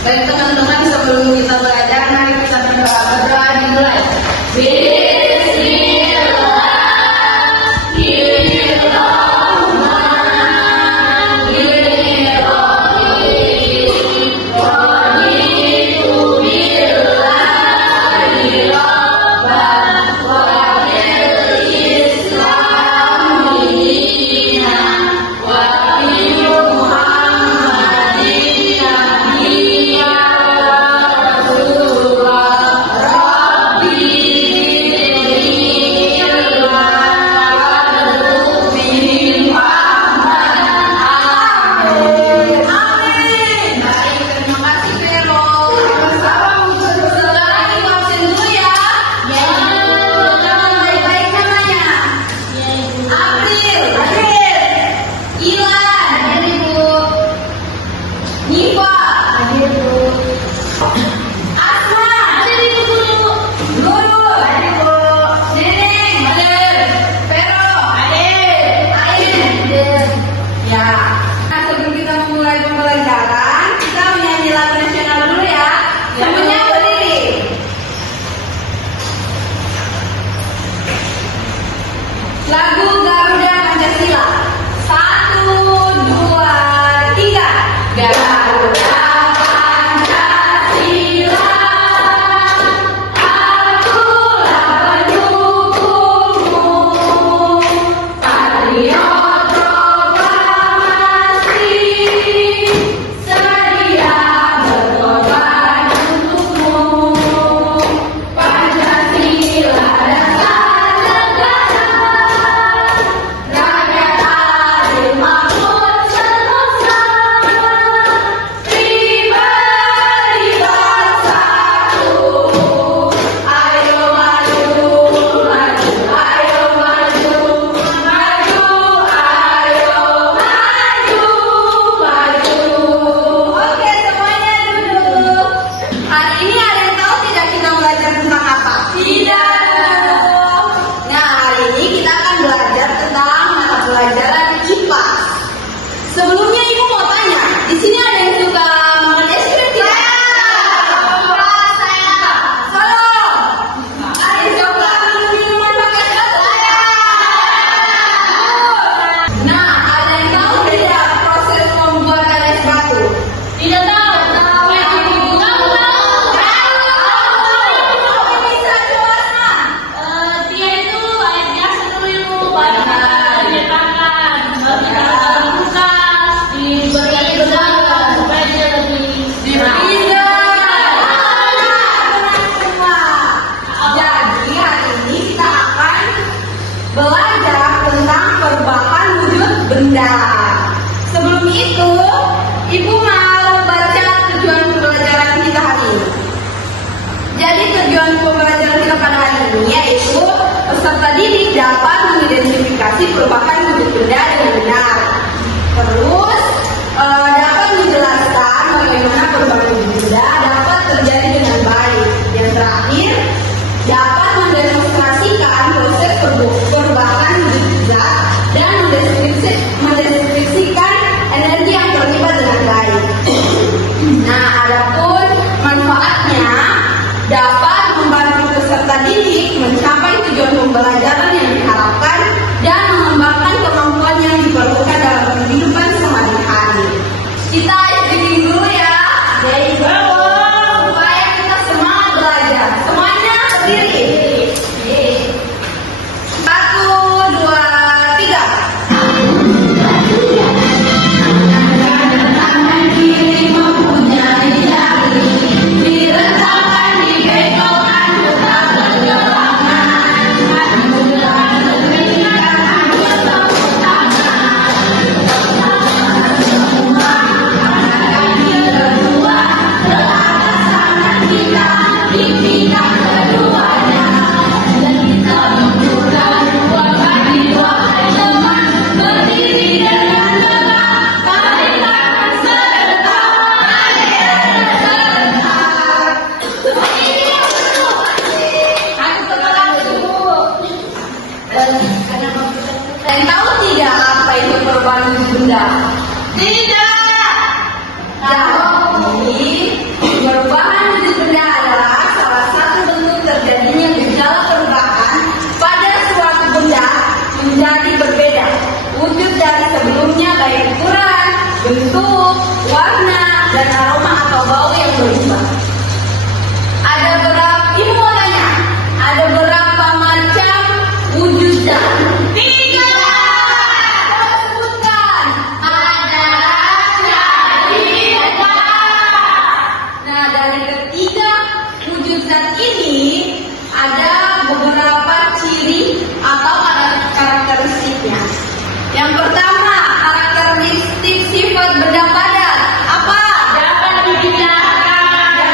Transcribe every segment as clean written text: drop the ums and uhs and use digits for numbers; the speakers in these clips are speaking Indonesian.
Baik teman-teman, sebelum kita belajar, mari kita berdoa dimulai. Lagu Garuda Pancasila. 1, 2, 3. Garuda Pancasila, akulah pendukungmu. Patriot proklamasi, sedia berkorban untukmu. Pancasila dasar negara, rakyat adil makmur sentosa, pribadi bersatu. Ayo maju, maju, ayo maju, maju, ayo maju, maju. Oke, semuanya duduk. Hari ini ada yang tahu tidak kita belajar tentang apa? Tidak. Nah, hari ini kita akan belajar tentang mata pelajaran IPA. Sebelumnya Ibu mau tanya, di sini ada yang suka makan es krim tidak? Saya. Tolong. Ada yang suka minum minuman pakai gas? Nah, ada yang tahu tidak proses pembuatan es batu? Tidak tahu. Bisa jelaskan? Dia itu air biasa dulu Ibu, baru diletakkan, baru ditaruh di kulkas, diberi udara supaya dia lebih Bisa. Jadi hari ini kita akan belajar tentang perubahan wujud benda. Sebelum itu, Ibu mau baca tujuan pembelajaran kita hari ini. Jadi tujuan pembelajaran kita pada hari ini yaitu peserta didik dapat mengidentifikasi perubahan wujud benda dengan benar. Terus dapat menjelaskan bagaimana perubahan wujud benda dapat terjadi dengan baik. Yang terakhir, dapat mendemonstrasikan proses perubahan wujud benda dan mendeskripsikan energi yang terlibat dengan baik. Nah, adapun manfaatnya dapat membantu peserta didik mencapai tujuan pembelajaran yang diharapkan dan mengembangkan kemampuannya berubah. Ada berapa? Ibu mau tanya, ada berapa macam wujud zat? 3. Coba sebutkan. Ada jadi Nah, dari ketiga wujud zat ini ada beberapa ciri atau karakteristiknya. Yang pertama, karakteristik sifat benda padat. Apa? Dapat dipindahkan.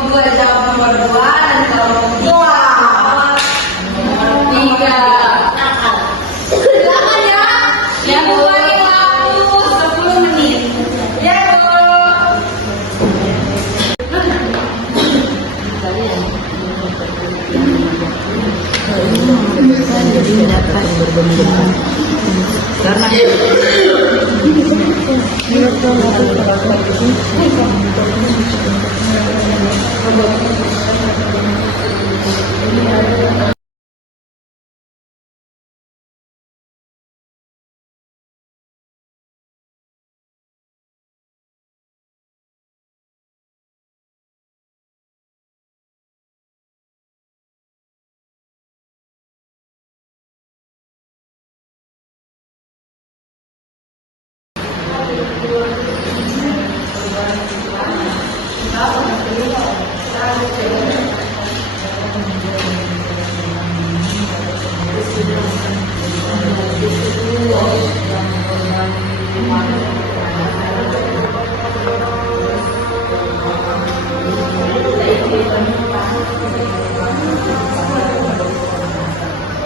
kelompok 2 jawab nomor 2 dan kelompok 3. Silakan ya. Ibu beri waktu 10 menit. Ya, Bu.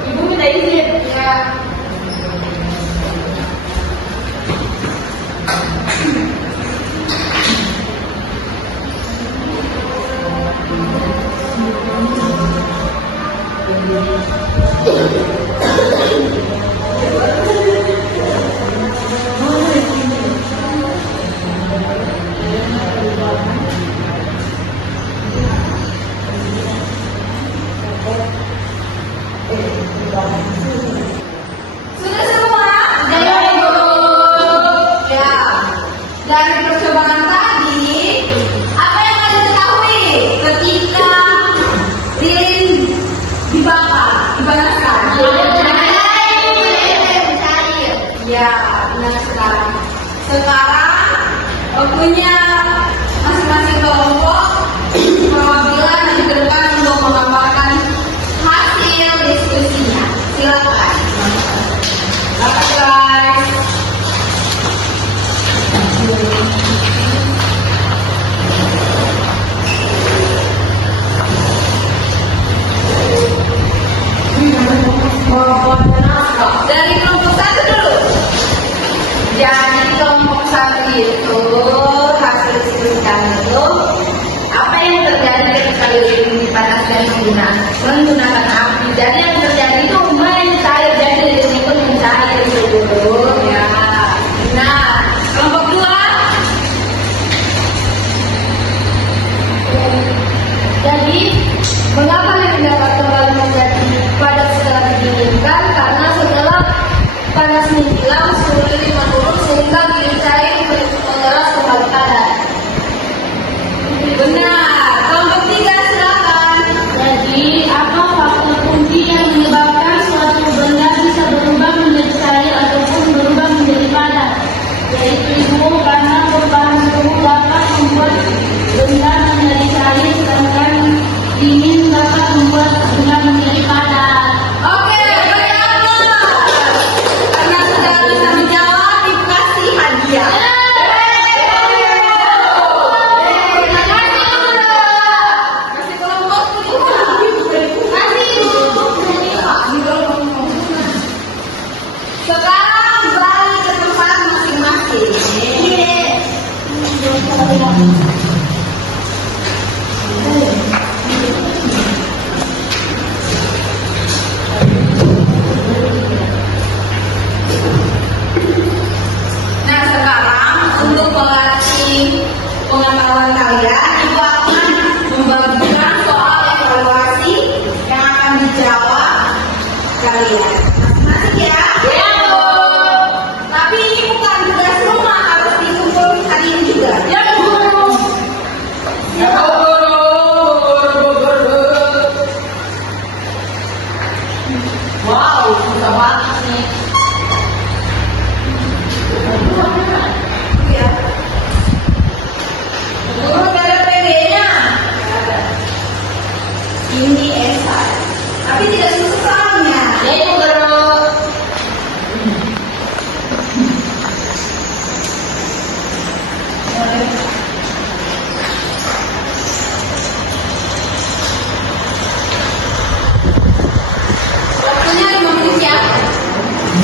Ibu minta izin ya. Sudah semua? Ya, Ibu. Ya. Dari percobaan tadi, apa yang kalian ketahui ketika lilin dibakar, dipanaskan? Ya, benar sekali. Sekarang waktunya masing-masing kelompok perwakilan yang diberikan untuk memaparkan hasil diskusinya. Silakan. Silakan guys. Dari kelompok 1 dulu. Jadi kelompok 1 itu hasil diskusi kami itu apa yang terjadi ketika lilin dipanaskan menggunakan api. Jadi yang terjadi itu mencair, jadi lilin itu mencair dulu ya. Nah, kelompok 2. Jadi mengapa lilin dapat kembali menjadi padat setelah didinginkan? Karena setelah panasnya hilang, suhu lilin menurun sehingga lilin cair mengeras kembali padat. Benar. Kelompok 3 silakan. Jadi, apa faktor kunci yang menyebabkan suatu benda bisa berubah menjadi cair ataupun berubah menjadi padat? Yaitu Ibu, karena perubahan suhu dapat membuat benda menjadi cair, sedangkan dingin dapat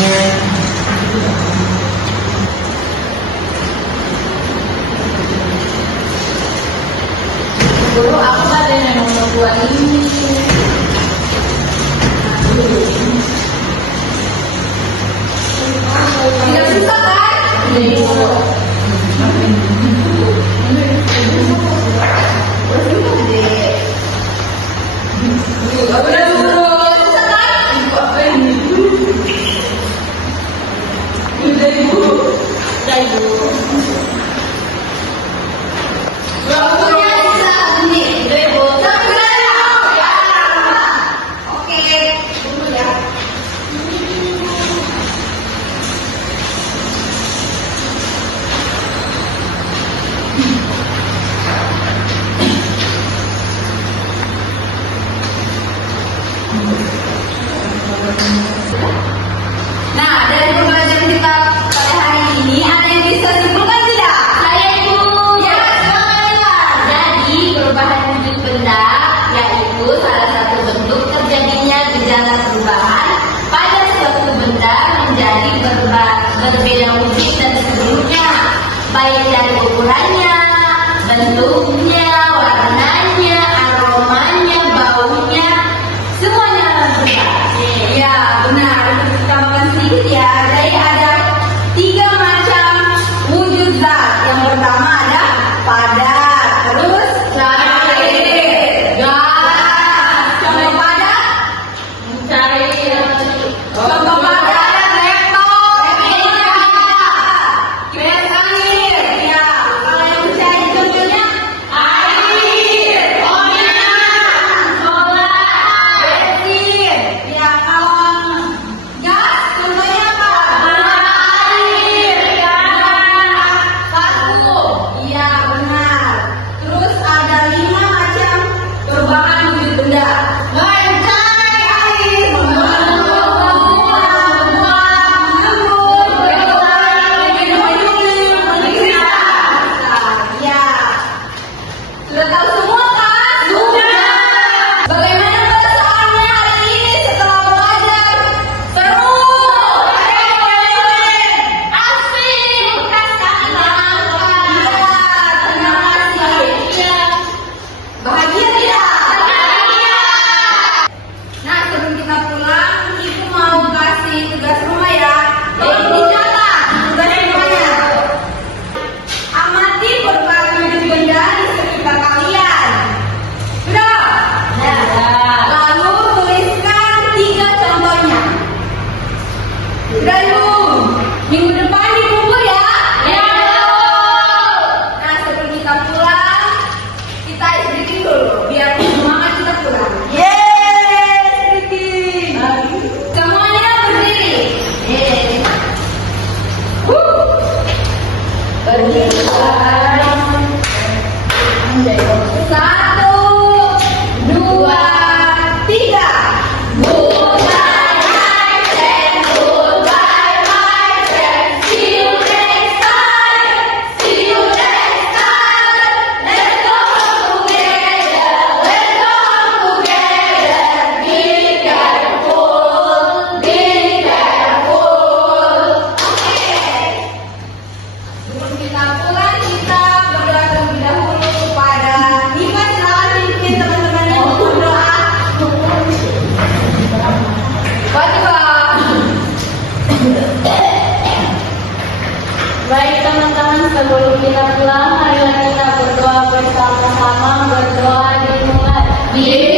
Guru, aku ada yang nomor 2 ini. Tidak susah kan? Udah dulu, susah kan? Udah ibu. Waktunya bisa ini. Sampai ya. Oke, dulu ya. Nah, dari pembelajaran kita pada hari ini ada yang bisa simpulkan tidak? Saya Ibu. Ya, silakan. Jadi perubahan wujud benda yaitu salah satu bentuk terjadinya gejala perubahan pada suatu benda menjadi berbeda wujud dari sebelumnya, baik dari ukurannya, bentuknya, warnanya, aromanya, baunya, semuanya berubah. Ya, benar. Untuk tambahkan sedikit ya. Jadi ada 3 macam wujud zat. Yang pertama ada padat, terus cair, gas. Contoh padat, contoh padat ada rektor, kipas angin. Ya, kalau yang cair contohnya air, bensin. Ya, kalau gas contohnya apa? Air, batu. Iya, benar. Terus ada 5 macam perubahan wujud benda. Mencari air, ya. Sudah tahu semua kan? Sudah. Bagaimana perasaannya hari ini setelah belajar? Seru. Asik, bukan sekali. Iya, terima kasih. Bahagia tidak? Nah, sebelum kita pulang, Ibu mau kasih tugas rumah ya. Jadi dicatat tugas rumahnya. Amati perubahan wujud benda di sekitar kalian. Sudah? Lalu tuliskan 3 contohnya. Sudah Ibu? Minggu depan dikumpul ya? Nah, sebelum kita pulang, kita istirahat dulu biar semangat kita pulang. Istirahat. Semuanya berdiri. Berdiri. 1, 2, 3. Goodbye, my friend. Goodbye, my friend. See you next time. See you next time. Let's go together. Let's go together. Be careful. Be careful. Oke. Sebelum kita pulang, kita berdoa terlebih dahulu kepada Nima. Silakan pimpin teman-teman yang mau berdoa. Coba. Baik teman-teman, sebelum kita pulang, marilah kita berdoa bersama-sama, berdoa dimulai.